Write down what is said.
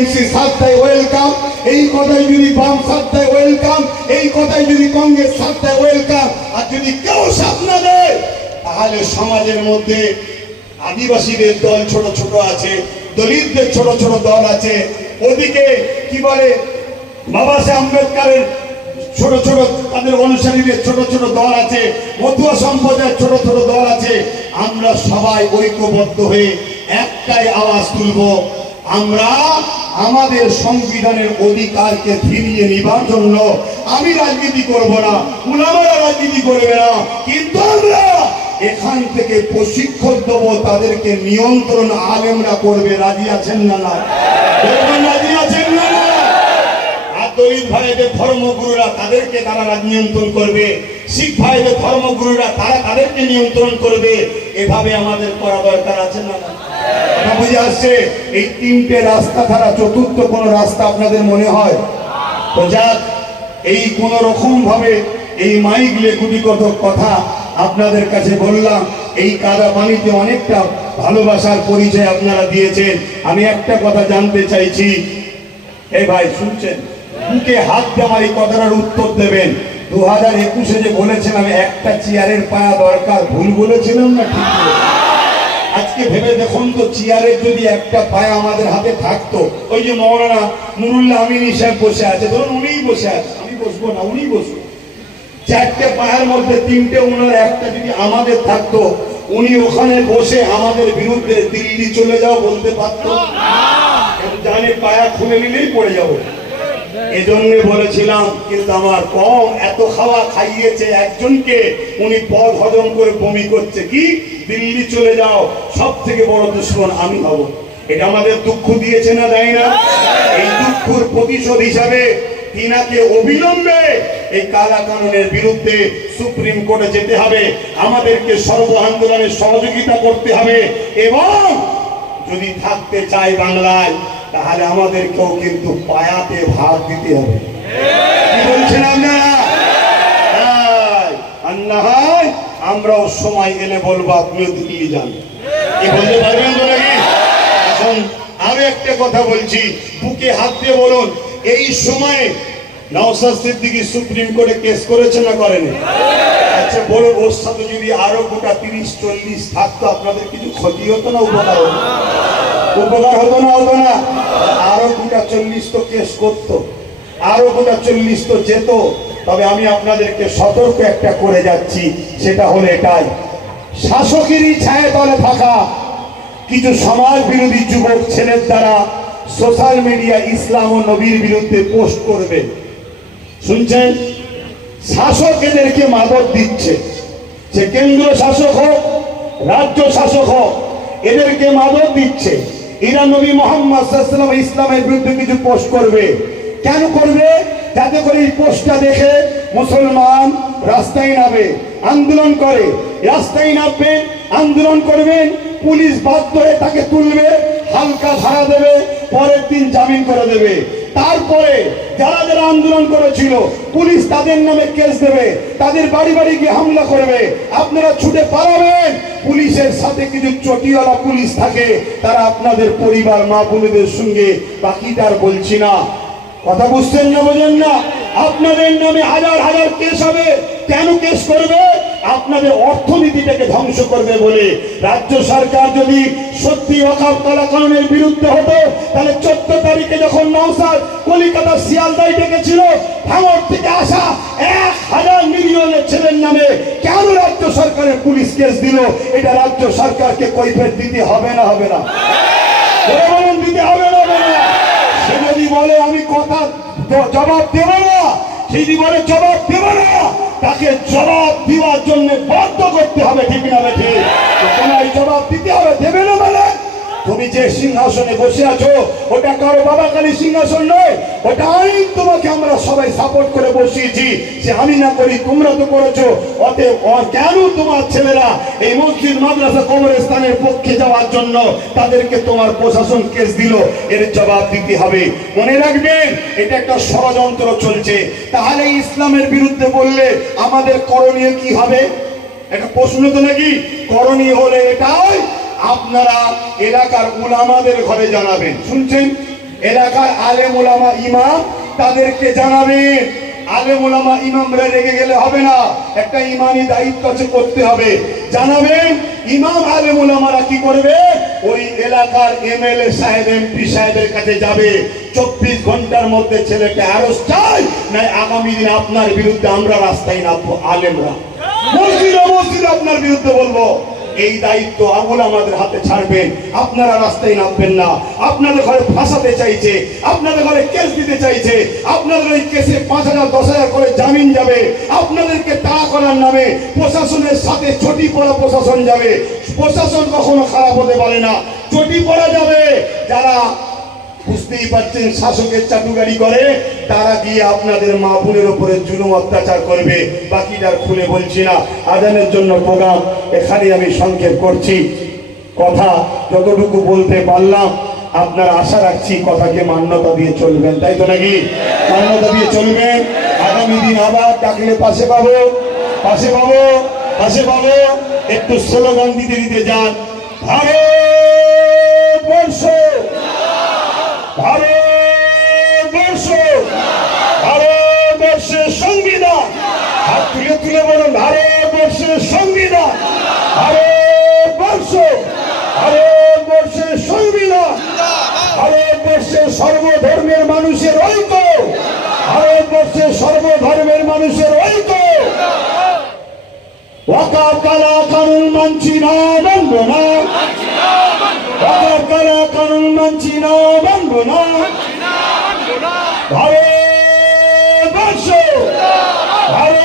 TMC সাথ দেয় welcome, এই কথাই যদি বাম সাথ দেয় ওয়েলকাম, এই কথাই যদি কংগ্রেস সাথ দেয় ওয়েলকাম। আর যদি কেউ সাথ না দেয় তাহলে সমাজের মধ্যে আদিবাসীদের দল ছোট ছোট আছে, দলিতদের ছোট ছোট দল আছে, ওদিকে কি বলে বাবা সাহেব আম্বেদকরের ছোট ছোট তাদের অনুসারীদের ছোট ছোট দল আছে, মতুয়া সম্প্রদায়ের ছোট ছোট দল আছে। আমরা সবাই ঐক্যবদ্ধ হয়ে একটাই আওয়াজ তুলব, আমরা আমাদের সংবিধানের অধিকারকে ফিরিয়ে নিবার জন্য আমি রাজনীতি করব না, উলামারা রাজনীতি করবে না, কিন্তু আমরা এখান থেকে প্রশিক্ষণ দেবো, তাদেরকে নিয়ন্ত্রণ আলেমরা করবে। রাজি আছেন না? না রাজি আছেন না? দলিত ভাইদের ধর্মগুরুরা তাদেরকে তারা নিয়ন্ত্রণ করবে, শিখ ভাইদের ধর্মগুরুরা তারা তাদেরকে নিয়ন্ত্রণ করবে। এভাবে আমাদের করা দরকার আছে না? বুঝে আসছে? এই তিনটে রাস্তা ছাড়া চতুর্থ কোন রাস্তা আপনাদের মনে হয়? তো যাক, এই কোন রকম ভাবে এই মাইক লেগুটিগত কথা আপনাদের কাছে বললাম। এই কাদা পানিতে অনেকটা ভালোবাসার পরিচয় আপনারা দিয়েছেন। আমি একটা কথা জানতে চাইছি, এই ভাই শুনছেন? বুকে হাত দিয়ে আমার এই কথাটার উত্তর দেবেন। 2021-এ যে বলেছিলাম একটা চেয়ারের পায়া দরকার, ভুল বলেছিলাম না ঠিক বলেছিলাম? আজকে ভেবে দেখুন তো, চেয়ারের যদি একটা পায়া আমাদের হাতে থাকতো, ওই যে মৌলানা নুরুল্লাহ আমিনী সাহেব বসে আছে, ধরুন উনিই বসে আছে, আমি বসবো না, উনি বসবো, চারটে পায়ের মধ্যে তিনটে ওনার একটা যদি আমাদের থাকতো, উনি ওখানে বসে আমাদের বিরুদ্ধে দিল্লি চলে যাও বলতে পারতো? জানে পায়া খুলে নিলেই পড়ে যাবো। এজন্য বলেছিলাম, কিন্তু আমার কম এত খাওয়া খাইয়েছে একজনকে, উনি পদ হজম করে বমি করছে, কি দিল্লি চলে যাও, সব থেকে বড় দুশ্মন আমি হব। এটা আমাদের দুঃখ দিয়েছে না, দেয় না? এই দুঃখের প্রতিশোধ হিসাবে তিনাকে অবিলম্বে এই কালা কানুনের বিরুদ্ধে সুপ্রিম কোর্টে যেতে হবে, আমাদেরকে সর্ব আন্দোলনে সহযোগিতা করতে হবে, এবং যদি থাকতে চাই বাংলায় তাহলে আমাদেরকেও কিন্তু পায়াতে ভাগ দিতে হবে। কি বলছেন আপনারা? আর না হয় আমরাও সময় এলে বলবো আপনিও দিল্লি যান। কি বলতে পারবেন তো নাকি? এখন আরো একটা কথা বলছি, বুকে হাত দিয়ে বলুন, এই সময়ে নওশাদ সিদ্দিকী সুপ্রিম কোর্টে কেস করেছে না করেনি? আচ্ছা বলুন, ওর সাথে যদি আরো গোটা 30-40 থাকতো, আপনাদের কিছু ক্ষতি হতো না উপকার হতো? উপকার হতো না? হতো না? আরো গোটা 40 তো কেস করতো, আরো গোটা 40 তো যেত। তবে আমি আপনাদেরকে সতর্ক একটা করে যাচ্ছি, সেটা হলো এটাই, শাসকেরই ছায়া তলে থাকা কিছু সমাজ বিরোধী যুবক ছেলের দ্বারা সোশ্যাল মিডিয়া ইসলাম ও নবীর বিরুদ্ধে পোস্ট করবে। শুনছেন? শাসক এদেরকে মাদক দিচ্ছে, সে কেন্দ্র শাসক হোক, রাজ্য শাসক হোক, এদেরকে মাদক দিচ্ছে। এরা নবী মুহাম্মদ সাল্লাল্লাহু আলাইহি ওয়াসাল্লাম ইসলামের বিরুদ্ধে কিছু পোস্ট করবে। কেন করবে? যাতে করে এই পোস্টটা দেখে মুসলমান রাস্তায় নামে, আন্দোলন করে। রাস্তায় নামবেন, আন্দোলন করবেন, পুলিশ বাধ্য হয়ে তাকে তুলবে, হালকা ধারা দেবে, পরের দিন জামিন করে দেবে। তারপরে যারা যারা আন্দোলন করেছিল পুলিশ তাদের নামে কেস দেবে, তাদের বাড়ি বাড়ি গিয়ে হামলা করবে, আপনারা ছুটে পালাবেন। পুলিশের সাথে কিছু চটিওয়ালা পুলিশ থাকে, তারা আপনাদের পরিবার মা বোনদের সঙ্গে, বাকিটার বলছি না। কথা বুঝছেন না? বোঝেন না? আপনাদের নামে হাজার হাজার কেস হবে। কেন কেস করবে? আপনাদের অর্থনীতিটাকে ধ্বংস করবে বলে। রাজ্য সরকার যদি সত্যি ওয়াকফ কালা কানুনের বিরুদ্ধে হতো, তাহলে 14 তারিখে যখন নওশাদ কলিকাতা শিয়ালদায় ডেকেছিল, ভাঙড় থেকে আসা 1000 মিলিয়নের ছেলের নামে কেন রাজ্য সরকারের পুলিশ কেস দিল? এটা রাজ্য সরকারকে কৈফিয়ত দিতে হবে না? হবে না? দিতে হবে না? হবে না? সে যদি বলে আমি কথা জবাব দেব না, যদি বলে জবাব দেব না, তাকে জবাব দেওয়ার জন্য বাধ্য করতে হবে। ঠিক না? ঠিক। তোমার জবাব দিতে হবে। দেবে না মানে তুমি যে সিংহাসনে বসে আছো ওটা কারো বাবাকালী সিংহাসন নয়, ওটা আইন। তোমাকে আমরা সবাই সাপোর্ট করে বসিয়েছি, সে আমি না করি, তোমরা তো করেছো। অতএব কেন তোমার ছেলেরা এই মসজিদ মাদ্রাসা কবরস্থানের পক্ষে যাওয়ার জন্য তাদেরকে তোমার প্রশাসন কেস দিল? এর জবাব দিতে হবে। মনে রাখবেন, এটা একটা ষড়যন্ত্র চলছে। তাহলে ইসলামের বিরুদ্ধে বললে আমাদের করণীয় কি হবে? একটা প্রশ্ন তো নাকি? করণীয় হলে এটাই, আপনারা এলাকার উলামাদের ঘরে জানাবেন। শুনছেন? এলাকার আলেম ওলামা ইমাম তাদেরকে জানাবেন। আলেম ওলামা ইমামরা রেগে গেলে হবে না, একটা ইমানি দায়িত্ব আছে, করতে হবে। জানাবেন ইমাম আলেম ওলামারা কি করবে, ওই এলাকার এমএলএ সাহেব এমপি সাহেবের কাছে যাবে, 24 ঘন্টার মধ্যে ছেলেকে অ্যারেস্ট চাই, না আগামী দিন আপনার বিরুদ্ধে আমরা রাস্তায় নামবো। আলেমরা মসজিদে মসজিদে আপনার বিরুদ্ধে বলবো। এই দায়িত্ব আমল আমাদের হাতে ছাড়বেন। আপনারা রাস্তায় নামবেন না। আপনাদের ঘরে ফাঁসাতে চাইছে, আপনাদের ঘরে কেস দিতে চাইছে, আপনাদের ওই কেসে 5,000 10,000 করে জামিন যাবে, আপনাদেরকে তাড়া করার নামে প্রশাসনের সাথে চটি পড়া প্রশাসন যাবে। প্রশাসন কখনো খারাপ হতে পারে না, চটি পড়া যাবে। যারা বুঝতেই পারছেন শাসকের চাটুকারি করে, তারা গিয়ে আপনাদের মা বোনের উপরে জুলুম অত্যাচার করবে। বাকিটার খুলে বলছি না, আজানের জন্য প্রোগ্রাম এখানে আমি সংক্ষেপ করছি। কথা যতটুকু বলতে পারলাম, আপনারা আশা রাখছি কথাকে মান্যতা দিয়ে চলবেন, তাই তো নাকি? মান্যতা দিয়ে চলবেন। আগামী দিন আবার ডাকলে পাশে পাবো, পাশে পাবো, পাশে পাবো। একটু স্লোগান দিতে দিতে যান। ভারতবর্ষ, ভারতবর্ষ, ভারতবর্ষের সংবিধান। হাত তুলে তুলে বলুন, ভারতবর্ষের সংবিধান, ভারতবর্ষ, ভারতবর্ষের সংবিধান, ভারতবর্ষের সর্বধর্মের মানুষের ঐক্য, ভারতবর্ষের সর্বধর্মের মানুষের ঐক্য। ওয়াকাফ কালা কানুন মানছি না, মানব না। ওয়াকাফ কালা কানুন মানছি না, মানব না। ভারতবর্ষ, ভারত